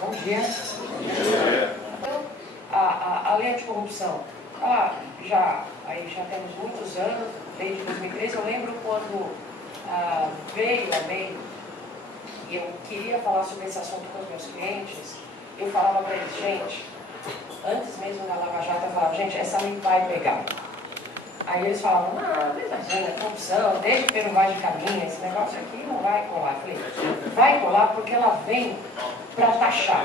Bom dia. Então, a lei anticorrupção, já temos muitos anos, desde 2013. Eu lembro quando veio a lei e eu queria falar sobre esse assunto com os meus clientes. Eu falava para eles, gente, antes mesmo da Lava Jato, eu falava, gente, essa lei vai pegar. Aí eles falavam, não imagina, corrupção, desde que não vai de caminho, esse negócio aqui não vai colar. Eu falei, vai colar porque ela vem para taxar,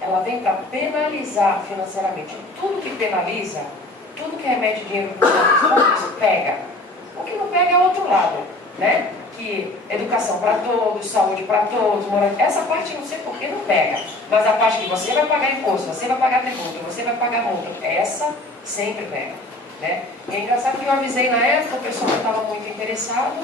ela vem para penalizar financeiramente. Tudo que penaliza, tudo que remete dinheiro para os outros, pega. O que não pega é o outro lado, né? Que educação para todos, saúde para todos, essa parte não sei por que não pega, mas a parte que você vai pagar imposto, você vai pagar tributo, você vai pagar multa, essa sempre pega, né? E é engraçado que eu avisei na época, o pessoal não estava muito interessado,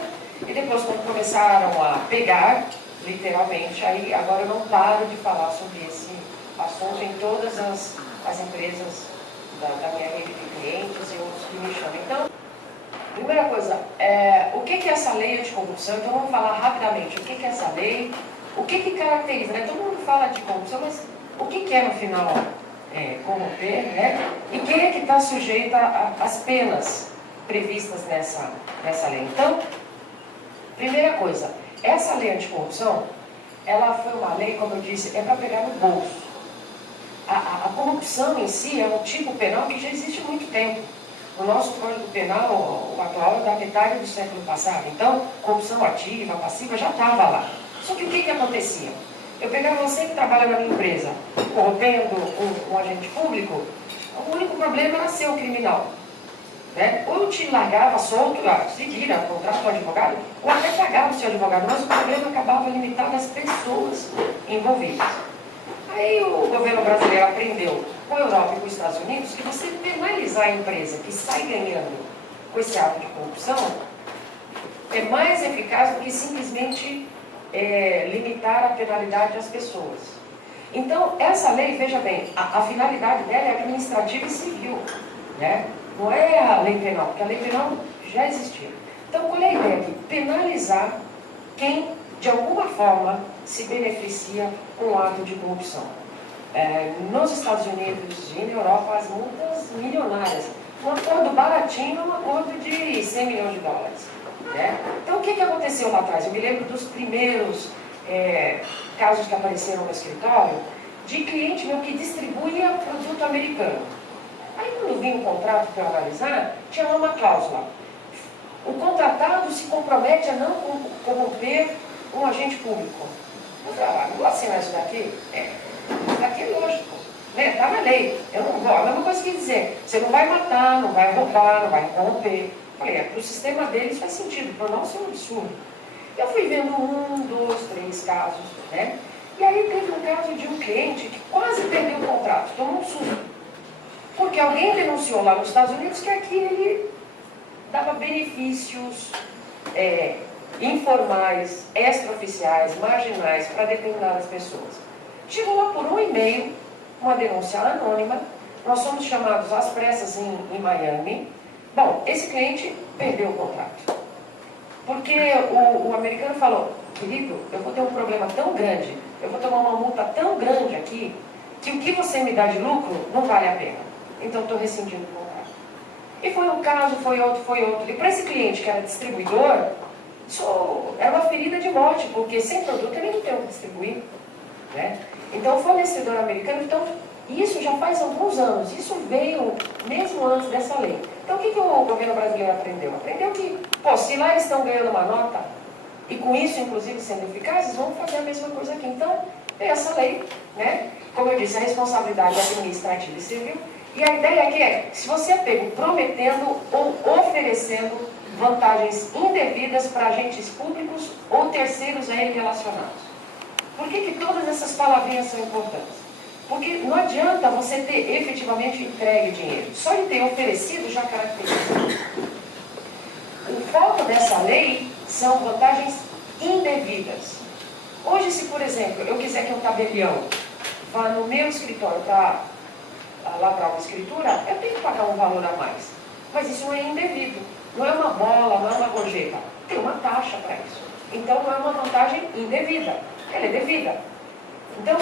e depois quando começaram a pegar, literalmente, aí agora eu não paro de falar sobre esse assunto em todas as empresas da minha rede de clientes e outros que me chamam. Então, primeira coisa, o que é essa lei anticorrupção? Então vamos falar rapidamente o que é essa lei, o que caracteriza, né? Todo mundo fala de corrupção, mas o que é no final corromper, né? E quem é que está sujeito às penas previstas nessa lei? Então, primeira coisa, essa lei anticorrupção, ela foi uma lei, como eu disse, é para pegar no bolso. A corrupção em si é um tipo penal que já existe há muito tempo. O nosso Código Penal, o atual, é da metade do século passado. Então, corrupção ativa, passiva, já estava lá. Só que o que acontecia? Eu pegava você que trabalha na minha empresa, corrompendo um agente público, o único problema era ser o criminal, né? Ou eu te largava solto, se vira, contrata um advogado, ou até pagava o seu advogado, mas o problema acabava limitado às pessoas envolvidas. Aí o governo brasileiro aprendeu com a Europa e com os Estados Unidos que você penalizar a empresa que sai ganhando com esse ato de corrupção é mais eficaz do que simplesmente limitar a penalidade às pessoas. Então, essa lei, veja bem, a finalidade dela é administrativa e civil, né? Não é a lei penal, porque a lei penal já existia. Então, qual é a ideia aqui? Penalizar quem, de alguma forma, se beneficia com o ato de corrupção. Nos Estados Unidos e na Europa, as multas milionárias. Um acordo baratinho é um acordo de 100 milhões de dólares. Né? Então, o que aconteceu lá atrás? Eu me lembro dos primeiros casos que apareceram no escritório de cliente meu que distribuía produto americano. Aí, quando vinha um contrato para analisar, tinha lá uma cláusula. O contratado se compromete a não corromper um agente público. Eu falei, não vou assinar isso daqui? Isso daqui é lógico, né? Está na lei. Eu não vou. A mesma coisa que dizer, você não vai matar, não vai roubar, não vai corromper. Eu falei, para o sistema deles faz sentido, para o nosso é um absurdo. Eu fui vendo 1, 2, 3 casos, né? E aí teve um caso de um cliente que quase perdeu o contrato, tomou um susto. Porque alguém denunciou lá nos Estados Unidos que aqui ele dava benefícios informais, extraoficiais, marginais para determinadas pessoas. Chegou lá por 1 e-mail, uma denúncia anônima, nós fomos chamados às pressas em Miami. Bom, esse cliente perdeu o contrato. Porque o americano falou, querido, eu vou ter um problema tão grande, eu vou tomar uma multa tão grande aqui, que o que você me dá de lucro não vale a pena. Então estou rescindindo o contrato. E foi um caso, foi outro. E para esse cliente que era distribuidor, isso era uma ferida de morte, porque sem produto ele não tem o que distribuir. Né? Então o fornecedor americano, isso já faz alguns anos, isso veio mesmo antes dessa lei. Então o que o governo brasileiro aprendeu? Aprendeu que, se lá eles estão ganhando uma nota, e com isso inclusive sendo eficazes, vamos fazer a mesma coisa aqui. Então, é essa lei, né? Como eu disse, a responsabilidade administrativa e civil, e a ideia aqui é, se você é pego prometendo ou oferecendo vantagens indevidas para agentes públicos ou terceiros a ele relacionados. Por que todas essas palavrinhas são importantes? Porque não adianta você ter efetivamente entregue dinheiro. Só de ter oferecido já caracteriza. O foco dessa lei são vantagens indevidas. Hoje, se por exemplo, eu quiser que um tabelião vá no meu escritório para lavrar uma escritura, eu tenho que pagar um valor a mais. Mas isso não é indevido. Não é uma bola, não é uma gorjeta. Tem uma taxa para isso. Então não é uma vantagem indevida. Ela é devida. Então,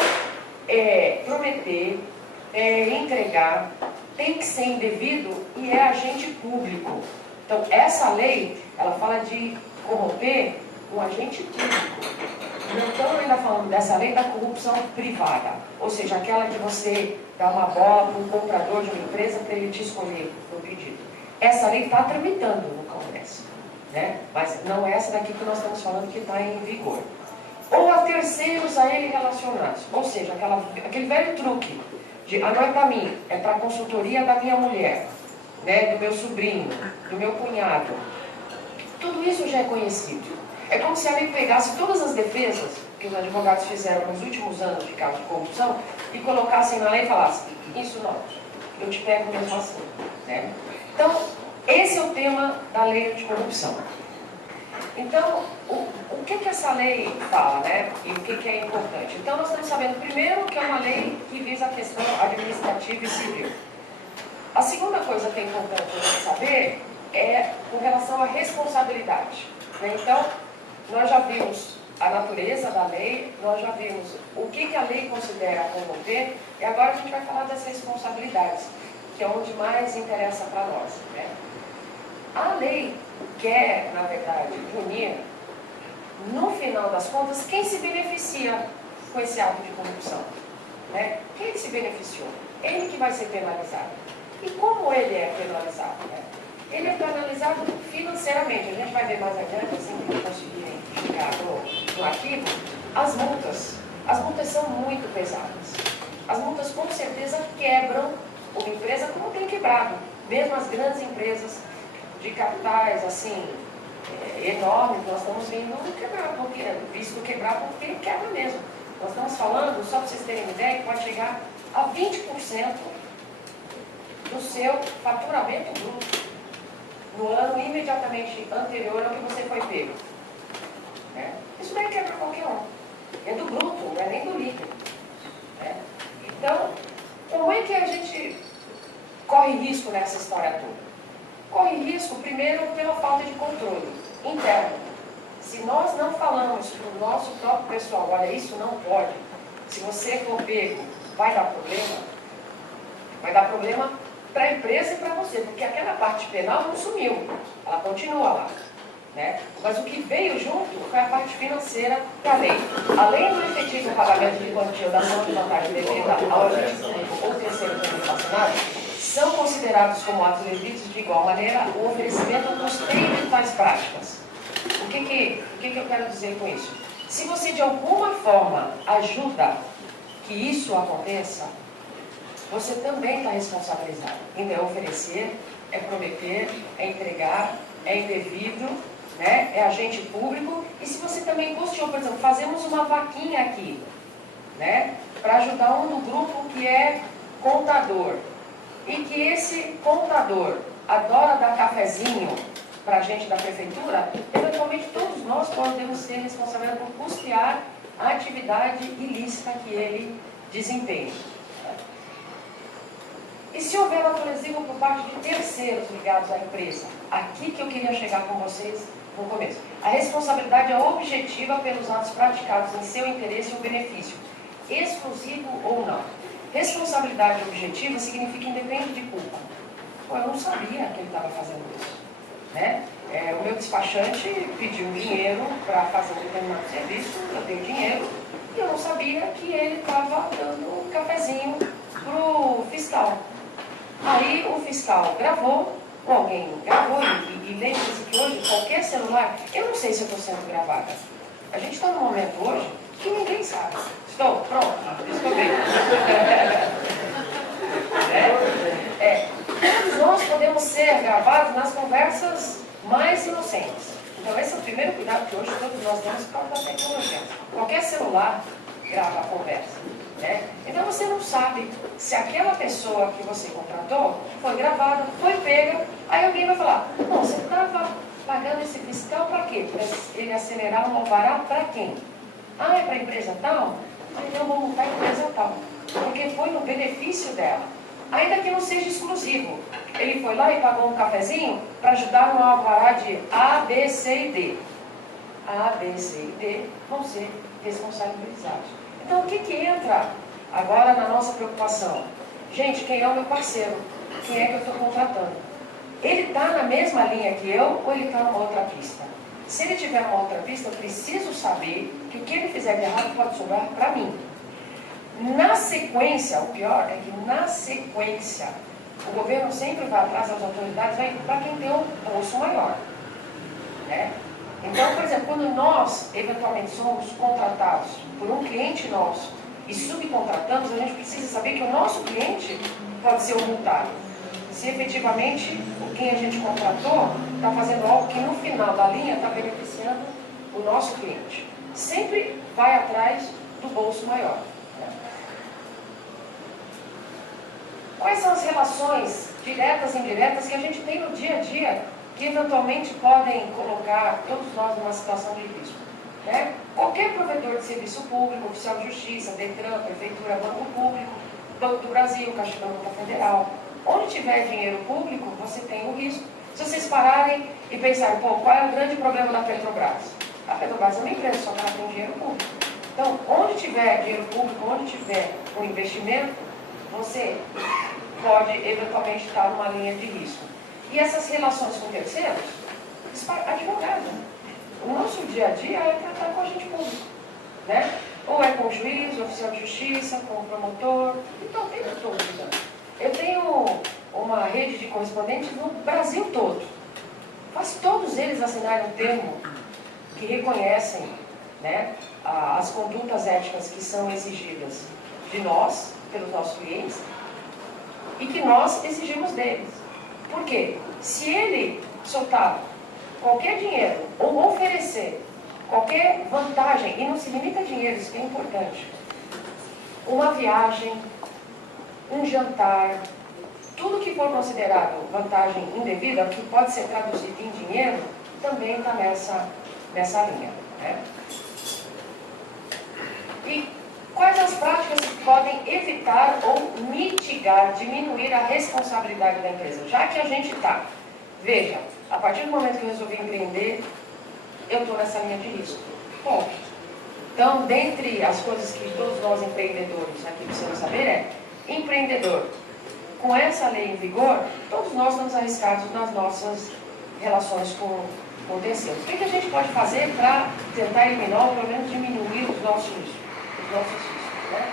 prometer, entregar, tem que ser indevido e é agente público. Então, essa lei, ela fala de corromper um agente público. Não estamos ainda falando dessa lei da corrupção privada, ou seja, aquela que você dá uma bola para um comprador de uma empresa para ele te escolher no pedido. Essa lei está tramitando no Congresso, né? Mas não é essa daqui que nós estamos falando que está em vigor. Ou a terceiros a ele relacionados, ou seja, aquele velho truque de, não é para mim, é para a consultoria da minha mulher, né? Do meu sobrinho, do meu cunhado. Tudo isso já é conhecido. É como se a lei pegasse todas as defesas que os advogados fizeram nos últimos anos de casos de corrupção e colocassem na lei e falassem, isso não, eu te pego mesmo assim. Né? Então, esse é o tema da lei anticorrupção. Então, o que essa lei fala, né? E o que é importante? Então, nós estamos sabendo, primeiro, que é uma lei que visa a questão administrativa e civil. A segunda coisa que é importante a gente saber é com relação à responsabilidade. Né? Então, nós já vimos a natureza da lei, nós já vimos o que a lei considera corromper, e agora a gente vai falar das responsabilidades, que é onde mais interessa para nós. Né? A lei quer, na verdade, punir, no final das contas, quem se beneficia com esse ato de corrupção. Né? Quem se beneficiou? Ele que vai ser penalizado. E como ele é penalizado? Né? Ele é penalizado financeiramente. A gente vai ver mais adiante, assim que conseguirem chegar no arquivo, as multas. As multas são muito pesadas. As multas com certeza quebram uma empresa como tem quebrado. Mesmo as grandes empresas de capitais, assim, enormes, nós estamos vendo quebrar, visto quebrar porque quebra mesmo. Nós estamos falando, só para vocês terem uma ideia, que pode chegar a 20% do seu faturamento bruto no ano imediatamente anterior ao que você foi pego. Né? Isso daí quebra qualquer um. É do bruto, não é nem do líquido. Né? Então, como é que a gente corre risco nessa história toda? Corre risco, primeiro, pela falta de controle interno. Se nós não falamos para o nosso próprio pessoal, olha, isso não pode, se você for pego, vai dar problema. Vai dar problema para a empresa e para você, porque aquela parte penal não sumiu, ela continua lá. Né? Mas o que veio junto foi a parte financeira da lei. Além do efetivo pagamento de quantia ou da ação de vantagem devida ao agente público ou terceiro relacionado, são considerados como atos devidos de igual maneira o oferecimento ou custeio de tais práticas. O que eu quero dizer com isso? Se você de alguma forma ajuda que isso aconteça, você também está responsabilizado. Então, é oferecer, é prometer, é entregar, é indevido, né? É agente público. E se você também custeou, por exemplo, fazemos uma vaquinha aqui, né? Para ajudar um do grupo que é contador. E que esse contador adora dar cafezinho para a gente da prefeitura, eventualmente todos nós podemos ser responsáveis por custear a atividade ilícita que ele desempenha. E se houver autolesivo por parte de terceiros ligados à empresa? Aqui que eu queria chegar com vocês no começo. A responsabilidade é objetiva pelos atos praticados em seu interesse ou benefício, exclusivo ou não. Responsabilidade objetiva significa independente de culpa. Pô, eu não sabia que ele estava fazendo isso. Né? O meu despachante pediu dinheiro para fazer um determinado serviço, eu dei o dinheiro, e eu não sabia que ele estava dando um cafezinho para o fiscal. Aí o fiscal gravou, ou alguém gravou, e lembre-se que hoje qualquer celular, eu não sei se eu estou sendo gravada. A gente está num momento hoje que ninguém sabe. Estou? Pronto, estou bem. Todos nós podemos ser gravados nas conversas mais inocentes. Então esse é o primeiro cuidado que hoje todos nós temos por causa da tecnologia. Qualquer celular grava a conversa. Né? Então você não sabe se aquela pessoa que você contratou foi gravada, foi pega, aí alguém vai falar, não, você estava pagando esse fiscal para quê? Para ele acelerar um alvará para quem? Ah, é para a empresa tal? Ah, então vou multar a empresa tal. Porque foi no benefício dela. Ainda que não seja exclusivo. Ele foi lá e pagou um cafezinho para ajudar no alvará de A, B, C e D. A, B, C e D vão ser responsabilizados. Então, o que entra Agora, na nossa preocupação, gente, quem é o meu parceiro? Quem é que eu estou contratando? Ele está na mesma linha que eu ou ele está numa outra pista? Se ele tiver uma outra pista, eu preciso saber que o que ele fizer de errado pode sobrar para mim. Na sequência, o pior é que na sequência, o governo sempre vai atrás das autoridades para quem tem um bolso maior. Né? Então, por exemplo, quando nós, eventualmente, somos contratados por um cliente nosso e subcontratamos, a gente precisa saber que o nosso cliente pode ser o multado. Se efetivamente quem a gente contratou está fazendo algo que no final da linha está beneficiando o nosso cliente. Sempre vai atrás do bolso maior. Né? Quais são as relações diretas e indiretas que a gente tem no dia a dia que eventualmente podem colocar todos nós numa situação de risco? Né? Qualquer provedor de serviço público, oficial de justiça, DETRAN, Prefeitura, Banco Público, Banco do Brasil, Caixa Econômica Federal, onde tiver dinheiro público, você tem o risco. Se vocês pararem e pensarem, pô, qual é o grande problema da Petrobras? A Petrobras é uma empresa, só que ela tem dinheiro público. Então, onde tiver dinheiro público, onde tiver um investimento, você pode eventualmente estar numa linha de risco. E essas relações com terceiros, advogado. O nosso dia a dia é tratar com agente público, né? Ou é com o juiz, oficial de justiça, com o promotor, então tem de todos. Eu tenho uma rede de correspondentes no Brasil todo. Quase todos eles assinaram um termo que reconhecem, né, as condutas éticas que são exigidas de nós, pelos nossos clientes, e que nós exigimos deles. Por quê? Se ele soltar qualquer dinheiro ou oferecer qualquer vantagem, e não se limita a dinheiro, isso que é importante, uma viagem, um jantar, tudo que for considerado vantagem indevida, que pode ser traduzido em dinheiro, também está nessa linha. Né? E quais as práticas que podem evitar ou mitigar, diminuir a responsabilidade da empresa? Já que a gente está, veja, a partir do momento que eu resolvi empreender, eu estou nessa linha de risco. Ponto. Então, dentre as coisas que todos nós empreendedores aqui precisamos saber é, empreendedor, com essa lei em vigor, todos nós estamos arriscados nas nossas relações com terceiros. O que a gente pode fazer para tentar eliminar ou pelo menos diminuir os nossos riscos? Né?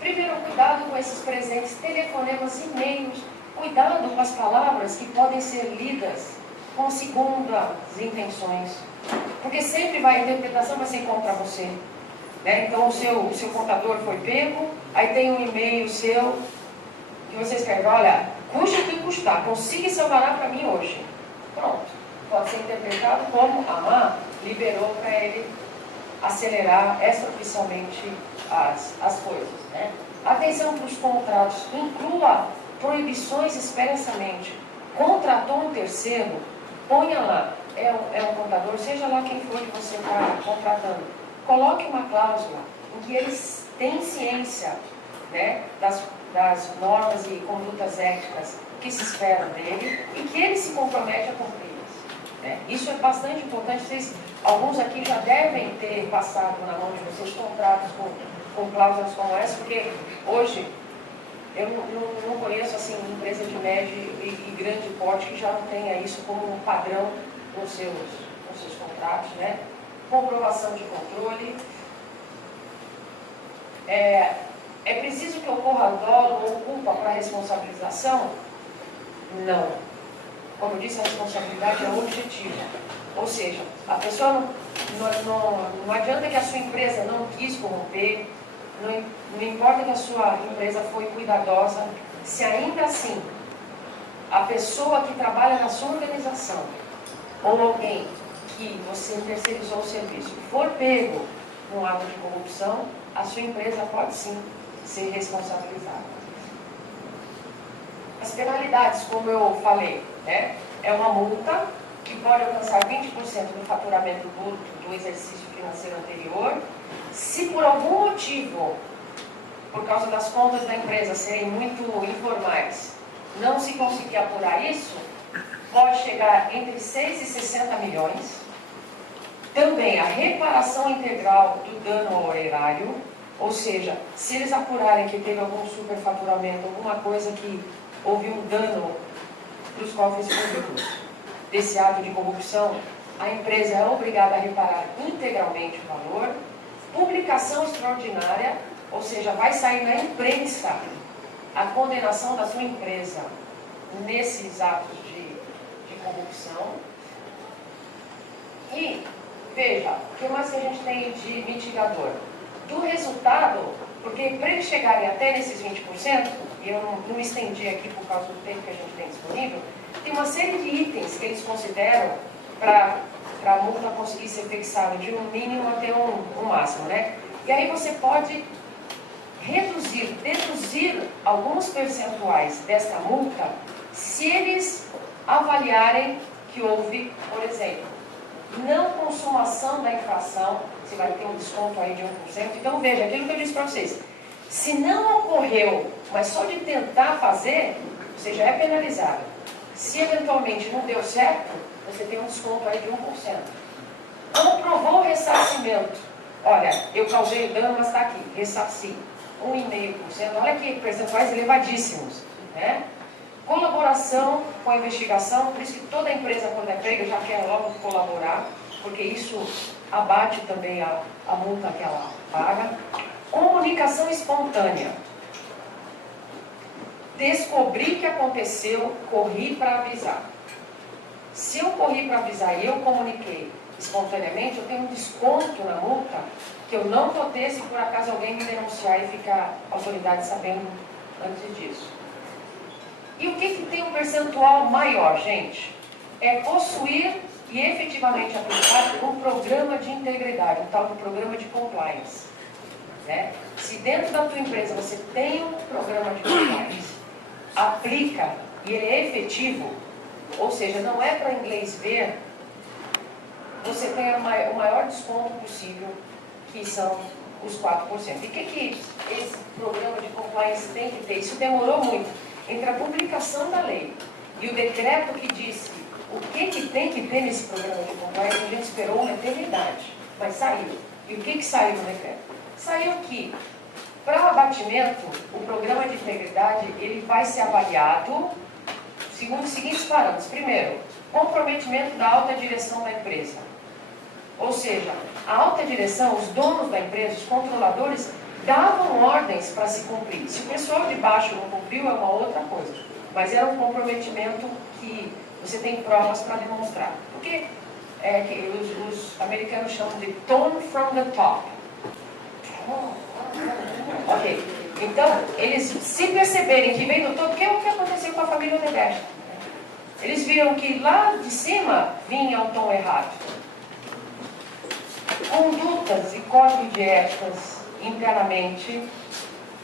Primeiro, cuidado com esses presentes, telefonemas, e-mails, cuidado com as palavras que podem ser lidas com segundas intenções, porque sempre a interpretação vai ser contra você. Né? Então o seu contador foi pego, aí tem um e-mail seu que você escreve, olha, custe o que custar, consiga salvar para mim hoje. Pronto. Pode ser interpretado como a liberou para ele acelerar extraoficialmente as coisas. Né? Atenção para os contratos, inclua proibições expressamente. Contratou um terceiro, ponha lá, é um contador, seja lá quem for que você está contratando, coloque uma cláusula em que eles têm ciência, né, das normas e condutas éticas que se esperam dele e que ele se compromete a cumpri-las. Né? Isso é bastante importante. Alguns aqui já devem ter passado na mão de vocês contratos com cláusulas como essa, porque hoje eu não conheço assim, empresa de médio e grande porte que já não tenha isso como um padrão nos seus contratos. Né? Comprovação de controle. É preciso que ocorra dolo ou culpa para responsabilização? Não. Como eu disse, a responsabilidade é objetiva. Ou seja, a pessoa não adianta que a sua empresa não quis corromper, não importa que a sua empresa foi cuidadosa, se ainda assim a pessoa que trabalha na sua organização ou alguém que você terceirizou o serviço for pego num ato de corrupção, a sua empresa pode sim ser responsabilizada. As penalidades, como eu falei, né, é uma multa que pode alcançar 20% do faturamento bruto do exercício financeiro anterior. Se por algum motivo, por causa das contas da empresa serem muito informais, não se conseguir apurar isso, pode chegar entre 6 e 60 milhões. Também a reparação integral do dano ao erário, Ou seja, se eles apurarem que teve algum superfaturamento, alguma coisa que houve um dano para os cofres públicos desse ato de corrupção, a empresa é obrigada a reparar integralmente o valor. Publicação extraordinária, ou seja, vai sair na imprensa a condenação da sua empresa nesses atos de corrupção. E, veja, o que mais que a gente tem de mitigador? Do resultado, porque para eles chegarem até nesses 20%, e eu não me estendi aqui por causa do tempo que a gente tem disponível, tem uma série de itens que eles consideram para a multa conseguir ser fixada de um mínimo até um máximo, né? E aí você pode deduzir alguns percentuais desta multa se eles avaliarem que houve, por exemplo, não consumação da infração, você vai ter um desconto aí de 1%. Então veja, aquilo que eu disse para vocês, se não ocorreu, mas só de tentar fazer, você já é penalizado. Se eventualmente não deu certo, você tem um desconto aí de 1%. Não provou o ressarcimento. Olha, eu causei dano, mas está aqui, ressarci. 1,5%. Olha que percentuais elevadíssimos, né? Colaboração com a investigação, por isso que toda empresa, quando é pega, já quer logo colaborar, porque isso abate também a multa que ela paga. Comunicação espontânea. Descobri que aconteceu, corri para avisar. Se eu corri para avisar e eu comuniquei espontaneamente, eu tenho um desconto na multa que eu não vou ter se por acaso alguém me denunciar e ficar a autoridade sabendo antes disso. E o que tem um percentual maior, gente? É possuir e efetivamente aplicar um programa de integridade, um tal de programa de compliance. Né? Se dentro da tua empresa você tem um programa de compliance, aplica e ele é efetivo, ou seja, não é para inglês ver, você tem o maior desconto possível, que são os 4%. E o que esse programa de compliance tem que ter? Isso demorou muito. Entre a publicação da lei e o decreto que disse o que tem que ter nesse programa de compliance, a gente esperou uma eternidade, mas saiu. E o que saiu no decreto? Saiu que, para o abatimento, o programa de integridade ele vai ser avaliado segundo os seguintes parâmetros. Primeiro, comprometimento da alta direção da empresa. Ou seja, a alta direção, os donos da empresa, os controladores, davam ordens para se cumprir. Se o pessoal de baixo não cumpriu, é uma outra coisa. Mas era um comprometimento que você tem provas para demonstrar. Porque que os americanos chamam de tone from the top. Ok. Então, eles se perceberem que vem do todo, que é o que aconteceu com a família Odebrecht. Eles viram que lá de cima vinha o tom errado. Condutas e códigos de éticas internamente,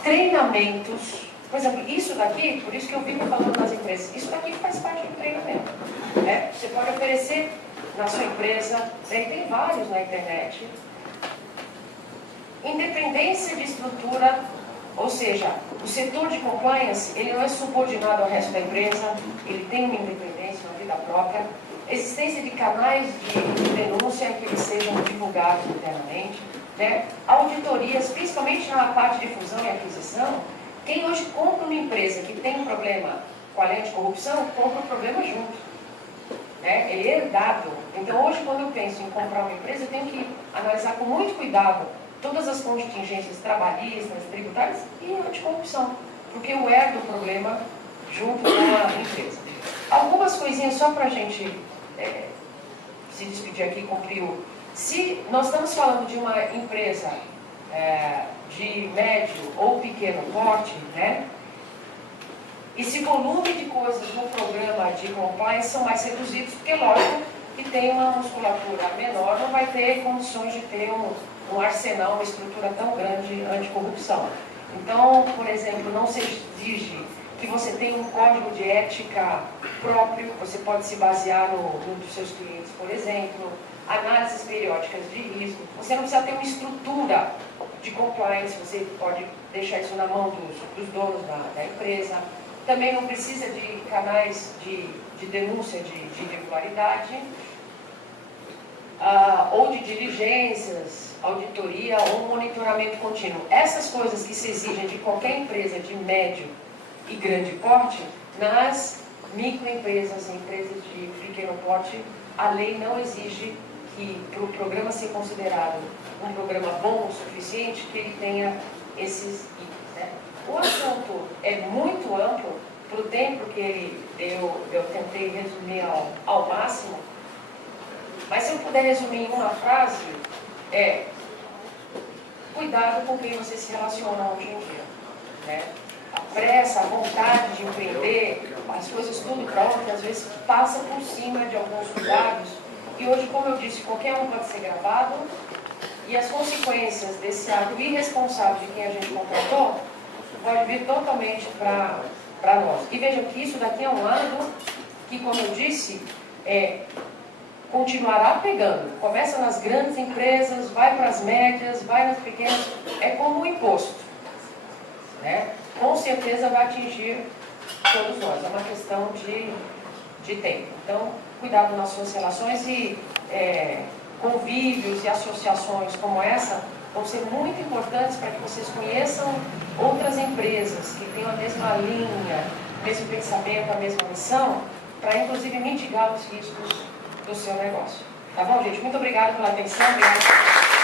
treinamentos. Por exemplo, isso daqui, por isso que eu fico falando nas empresas, isso daqui faz parte do treinamento. Né? Você pode oferecer na sua empresa, tem vários na internet. Independência de estrutura, ou seja, o setor de compliance, ele não é subordinado ao resto da empresa, ele tem uma independência, uma vida própria. Existência de canais de denúncia em que eles sejam divulgados internamente. Né? Auditorias, principalmente na parte de fusão e aquisição. Quem hoje compra uma empresa que tem um problema com a lei de corrupção, compra o problema junto. Né? Ele é herdado. Então hoje, quando eu penso em comprar uma empresa, eu tenho que analisar com muito cuidado todas as contingências trabalhistas, tributárias e anticorrupção, porque eu herdo o problema junto com a empresa. Algumas coisinhas só para a gente se despedir aqui, cumprir o... Se nós estamos falando de uma empresa de médio ou pequeno porte, né? E se o volume de coisas no programa de compliance são mais reduzidos, porque lógico que tem uma musculatura menor, não vai ter condições de ter um arsenal, uma estrutura tão grande anticorrupção. Então, por exemplo, não se exige que você tenha um código de ética próprio, você pode se basear no dos seus clientes, por exemplo, análises periódicas de risco. Você não precisa ter uma estrutura de compliance, você pode deixar isso na mão dos donos da empresa. Também não precisa de canais de denúncia de irregularidade ou de diligências. auditoria ou monitoramento contínuo. Essas coisas que se exigem de qualquer empresa de médio e grande porte, nas microempresas e empresas de pequeno porte, a lei não exige que, para o programa ser considerado um programa bom o suficiente, que ele tenha esses itens, né? O assunto é muito amplo, para o tempo que eu tentei resumir ao máximo, mas se eu puder resumir em uma frase, cuidado com quem você se relaciona hoje em dia, né? A pressa, a vontade de empreender, as coisas tudo pronto, às vezes passa por cima de alguns cuidados. E hoje, como eu disse, qualquer um pode ser gravado, e as consequências desse ato irresponsável de quem a gente contratou pode vir totalmente para nós. E vejam que isso daqui a um ano, que como eu disse, continuará pegando. Começa nas grandes empresas, vai para as médias, vai nas pequenas, é como um imposto, né? Com certeza vai atingir todos nós, é uma questão de tempo. Então, cuidado nas suas relações e convívios e associações como essa vão ser muito importantes para que vocês conheçam outras empresas que tenham a mesma linha, o mesmo pensamento, a mesma missão, para inclusive mitigar os riscos do seu negócio. Tá bom, gente? Muito obrigada pela atenção. Obrigada.